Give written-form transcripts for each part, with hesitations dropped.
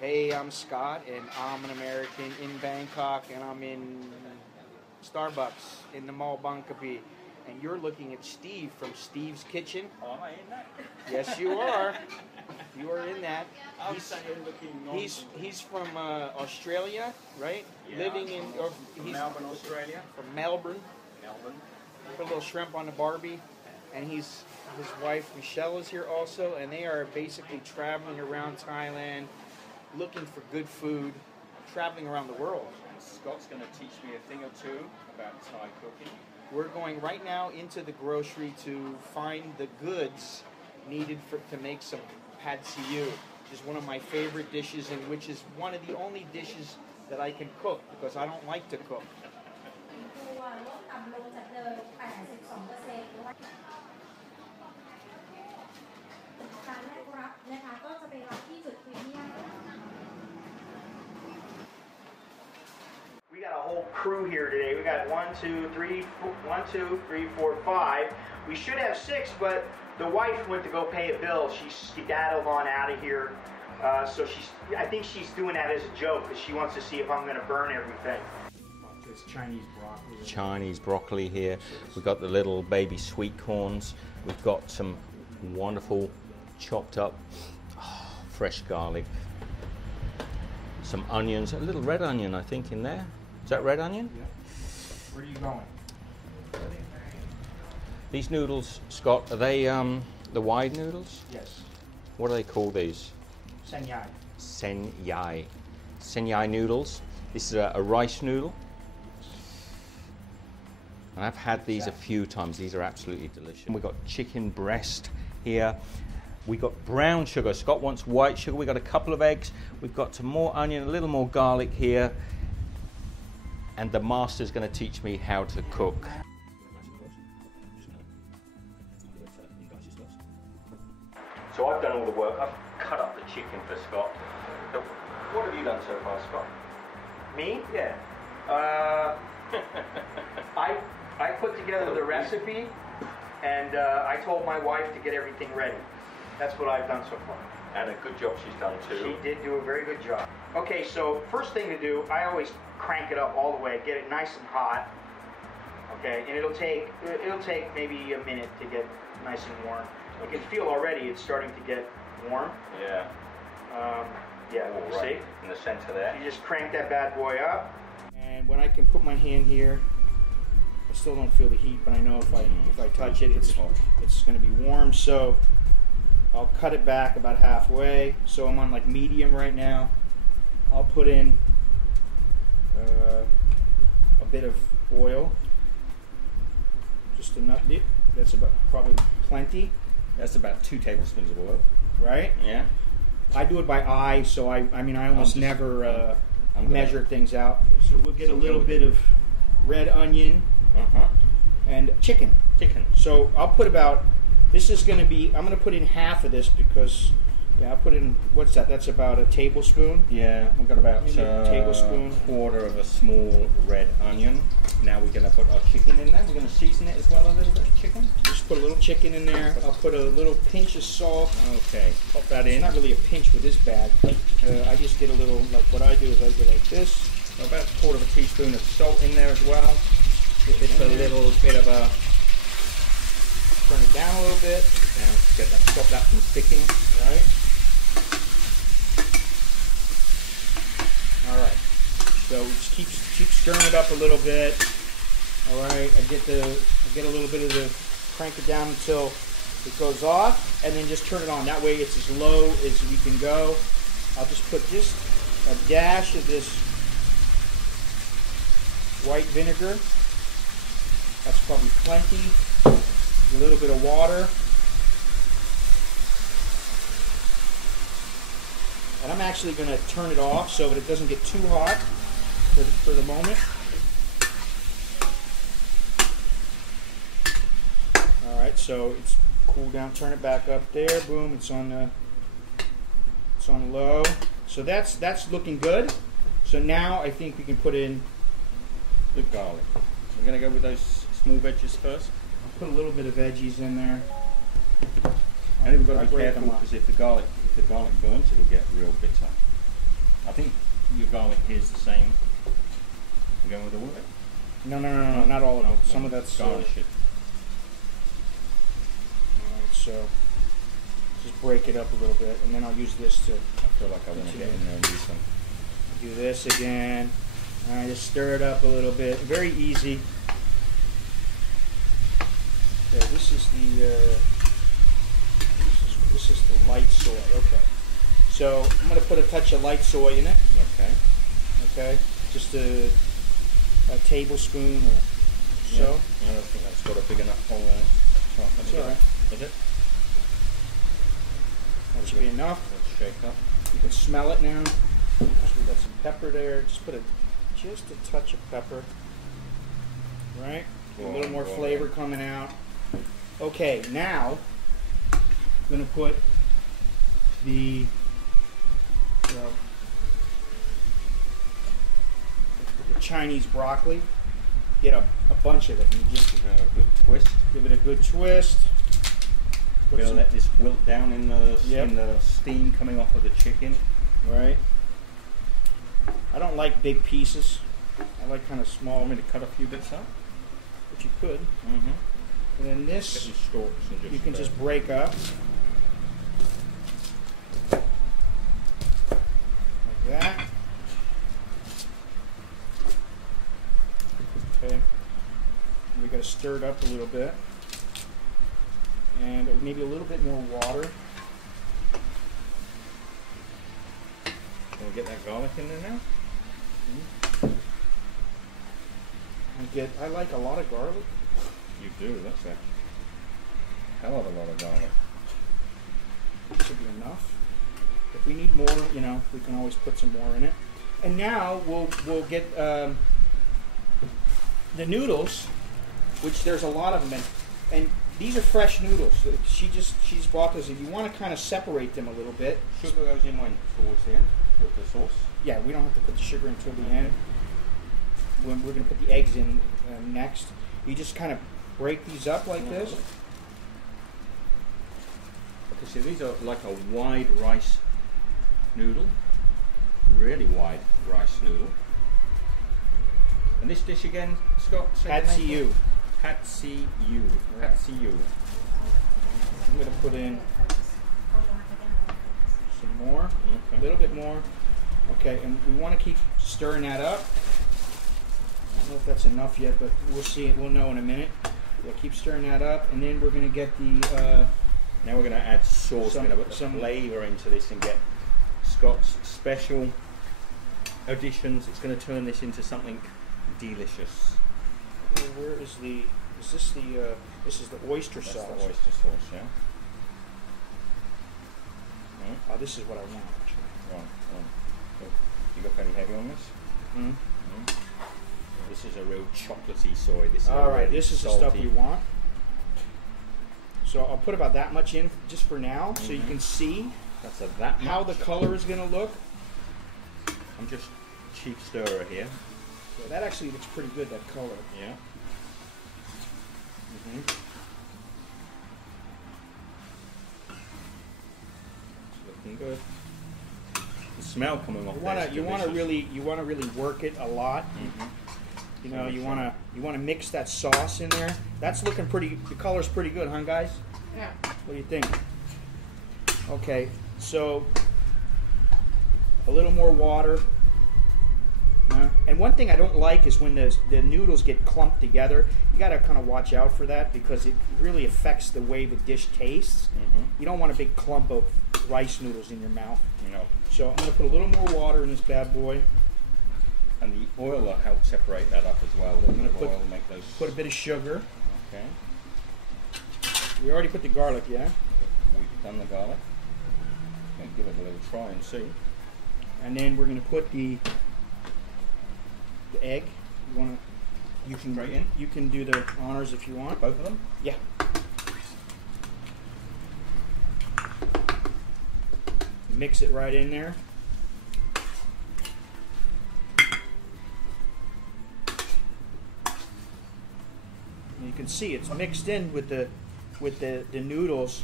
Hey, I'm Scott, and I'm an American in Bangkok, and I'm in Starbucks in the mall Bangkok. And you're looking at Steve from Steve's Kitchen. Oh, am I in that? Yes, you are. You are in that. He's from Australia, right? Yeah, Living in from Melbourne, Australia. From Melbourne. Put a little shrimp on the Barbie, and his wife Michelle is here also, and they are basically traveling around Thailand, looking for good food, traveling around the world. And Scott's going to teach me a thing or two about Thai cooking. We're going right now into the grocery to find the goods needed to make some pad see ew, which is one of my favorite dishes, and which is one of the only dishes that I can cook because I don't like to cook. We got a whole crew here today. We got 1, 2, 3, 4, 5. We should have 6, but the wife went to go pay a bill. She skedaddled on out of here. So I think she's doing that as a joke because she wants to see if I'm going to burn everything. It's Chinese broccoli. Chinese broccoli here. We've got the little baby sweet corns. We've got some wonderful chopped up fresh garlic. Some onions, a little red onion I think in there. Is that red onion? Yeah. Where are you going? These noodles, Scott, are they the wide noodles? Yes. What do they call these? Senyai. Senyai. Senyai noodles. This is a rice noodle. And I've had these a few times. These are absolutely delicious. And we've got chicken breast here. We've got brown sugar. Scott wants white sugar. We've got a couple of eggs. We've got some more onion, a little more garlic here. And the master's going to teach me how to cook. So I've done all the work. I've cut up the chicken for Scott. So what have you done so far, Scott? Me? Yeah. I put together the recipe, and I told my wife to get everything ready. That's what I've done so far. And a good job she's done too. She did do a very good job. Okay, so first thing to do, I always crank it up all the way, get it nice and hot. Okay, and it'll take maybe a minute to get nice and warm. You can feel already it's starting to get warm. Yeah. Yeah, Right. see? In the center there. You just crank that bad boy up. And when I can put my hand here, I still don't feel the heat, but I know if I touch it, it's going to be warm. So I'll cut it back about halfway. So I'm on like medium right now. I'll put in a bit of oil, just enough. That's about probably plenty. That's about 2 tablespoons of oil. Right? Yeah. I do it by eye, so I almost never measure things out. So we'll get a little bit of red onion and chicken. So I'll put about, this is going to be, I'm going to put in half of this because, yeah, I'll put in, what's that? That's about a tablespoon. Yeah, we've got about a tablespoon. Quarter of a small red onion. Now we're going to put our chicken in there. We're going to season it as well, a little bit of chicken. Just put a little chicken in there. I'll put a little pinch of salt. Okay, pop that in. It's not really a pinch with this bag, but I just get a little, like what I do is I go like this. So about a quarter of a teaspoon of salt in there as well. If it's a little bit of a... Turn it down a little bit. Down, stop that from sticking. Right. All right. So we just keep stirring it up a little bit. All right. I get a little bit of the, crank it down until it goes off, and then just turn it on. That way it's as low as we can go. I'll just put just a dash of this white vinegar. That's probably plenty. A little bit of water. And I'm actually going to turn it off so that it doesn't get too hot for the moment. Alright, so it's cooled down. Turn it back up there. Boom, it's on low. So that's looking good. So now I think we can put in The garlic. We're going to go with those small veggies first. I'll put a little bit of veggies in there. And we've got to be careful because if the garlic burns, it'll get real bitter. I think your garlic here is the same. You going with all of it? No, not all of it. Some of that's garnish it. Alright, so just break it up a little bit, and then I'll use this to. I feel like I want to get in there and do some. Do this again. Alright, just stir it up a little bit. Very easy. Okay, this is the light soy. Okay, so I'm going to put a touch of light soy in it. Okay. Okay, just a tablespoon or so. Yeah, I don't think that's got a big enough hole there. That's all right. Is it? That should be enough. Let's shake up. You can smell it now. So we got some pepper there. Just put just a touch of pepper. Right? A little more flavor coming out. Okay, now I'm going to put the Chinese broccoli. Get a bunch of it. And just give it a good twist. Give it a good twist. We're going to let this wilt down in the steam coming off of the chicken. Right. I don't like big pieces. I like kind of small. Want me to cut a few bits up? But you could. Mm-hmm. And then this, you can just break up. Like that. Okay. We got to stir it up a little bit. And maybe a little bit more water. Can we get that garlic in there now? I like a lot of garlic. You do, that's a hell of a lot of garlic. Should be enough. If we need more, you know, we can always put some more in it. And now we'll get the noodles, which there's a lot of them, and these are fresh noodles. She's bought those, and you want to kind of separate them a little bit. Sugar goes in when towards the end with the sauce. Yeah, we don't have to put the sugar until the end. We're going to put the eggs in next. You just kind of break these up like this. Okay, so these are like a wide rice noodle, really wide rice noodle. And this dish again, Scott? Patsy-ew. Patsy-ew. Patsy-ew. I'm going to put in some more, a little bit more. Okay, and we want to keep stirring that up. I don't know if that's enough yet, but we'll see. We'll know in a minute. We'll keep stirring that up, and then we're going to get the. Now we're going to add sauce. We're going to put some flavor into this and get Scott's special additions. It's going to turn this into something delicious. Where is the? Is this the? This is the oyster sauce. That's the oyster sauce, yeah. Oh, this is what I want actually. Right. You got any heavy on this? Mm-hmm. This is a real chocolatey soy. This is alright, this is salty. The stuff you want. So I'll put about that much in just for now, so you can see how the color is going to look. I'm just cheap stirrer here. So that actually looks pretty good, that color. Yeah. It's looking good. The smell coming off. You want to really work it a lot. You know, you want to mix that sauce in there. That's looking pretty. The color's pretty good, huh, guys? Yeah. What do you think? Okay, so a little more water. And one thing I don't like is when the noodles get clumped together. You got to kind of watch out for that because it really affects the way the dish tastes. You don't want a big clump of rice noodles in your mouth. No. So I'm going to put a little more water in this bad boy. And the oil will help separate that up as well. I'm going to put a bit of sugar. Okay. We already put the garlic, yeah? We've done the garlic. Going to give it a little try and see. And then we're going to put the egg. You can do the honors if you want. Both of them? Yeah. Mix it right in there. And you can see it's mixed in with the noodles.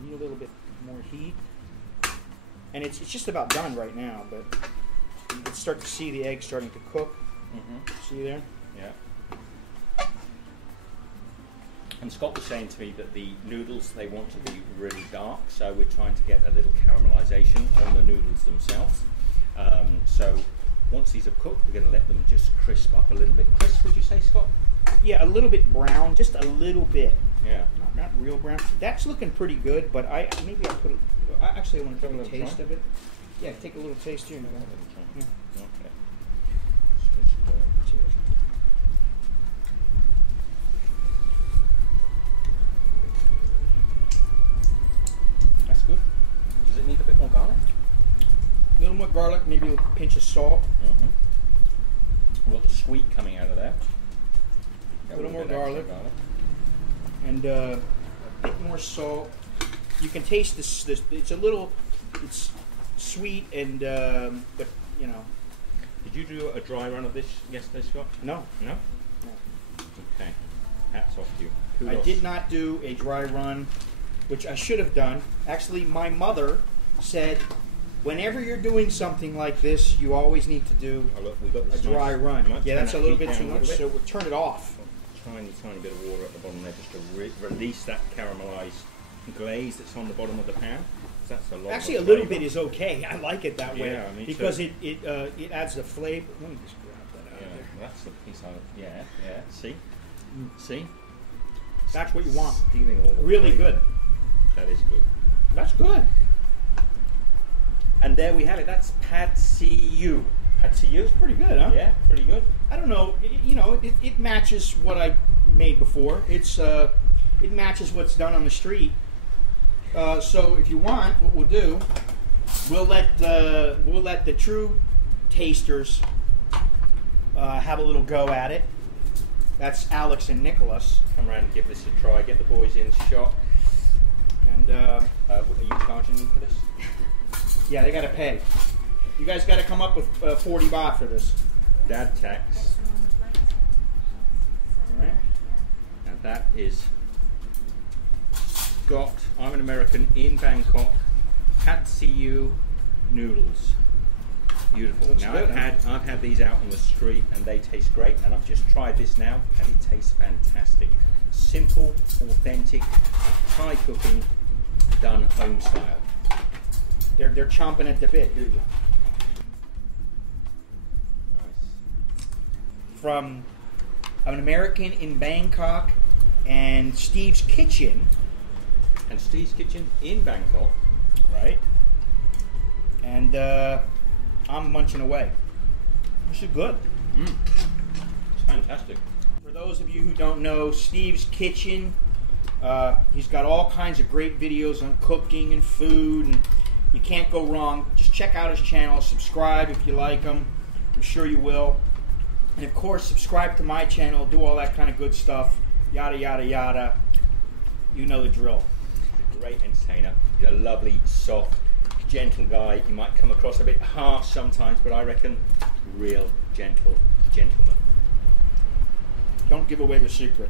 Need a little bit more heat. And it's just about done right now, but you can start to see the egg starting to cook. See there? Yeah. And Scott was saying to me that the noodles, they want to be really dark, so we're trying to get a little caramelization on the noodles themselves. So once these are cooked, we're going to let them just crisp up a little bit. Crisp, would you say, Scott? Yeah, a little bit brown, just a little bit. Yeah. Not real brown. That's looking pretty good, but maybe I'll put it. Actually, I want to take a taste of it. Yeah, take a little taste here. Yeah. Okay. Cheers. That's good. Does it need a bit more garlic? A little more garlic, maybe a pinch of salt. We've got the sweet coming out of there. A little more garlic. And a bit more salt. You can taste this. It's sweet and but you know. Did you do a dry run of this yesterday, Scott? No. No. Okay. Hats off to you. I did not do a dry run, which I should have done. Actually, my mother said, whenever you're doing something like this, you always need to do we've got a dry run. Yeah, that's a little bit too much, so we'll turn it off. Tiny bit of water at the bottom there just to release that caramelized glaze that's on the bottom of the pan. That's a lot. Actually, a little bit is okay. I like it that way because too. it adds the flavor. Let me just grab that out of there. That's the piece of yeah. See, see. That's what you want. Stealing all the really flavor. Good. That is good. That's good. And there we have it. That's pad see ew. Pad see ew. It's pretty good, huh? Yeah, pretty good. I don't know. It matches what I made before. It matches what's done on the street. So if you want, what we'll do, we'll let the true tasters have a little go at it. That's Alex and Nicholas. Come around and give this a try. Get the boys in shot. And are you charging me for this? Yeah, they got to pay. You guys got to come up with 40 baht for this. Dad tax. All right. Now that is Scott. I'm an American in Bangkok. Pad see ew noodles. Beautiful. Looks now good, I've had these out on the street and they taste great. And I've just tried this now and it tastes fantastic. Simple, authentic Thai cooking done home style. They're chomping at the bit. Here you go. Nice. From an American in Bangkok and Steve's Kitchen. And Steve's Kitchen in Bangkok. Right. And I'm munching away. This is good. It's fantastic. For those of you who don't know, Steve's Kitchen, he's got all kinds of great videos on cooking and food, and you can't go wrong. Just check out his channel, subscribe if you like him. I'm sure you will. And of course, subscribe to my channel, do all that kind of good stuff, yada, yada, yada. You know the drill. He's a great entertainer. He's a lovely, soft, gentle guy. He might come across a bit harsh sometimes, but I reckon real gentle gentleman. Don't give away the secret.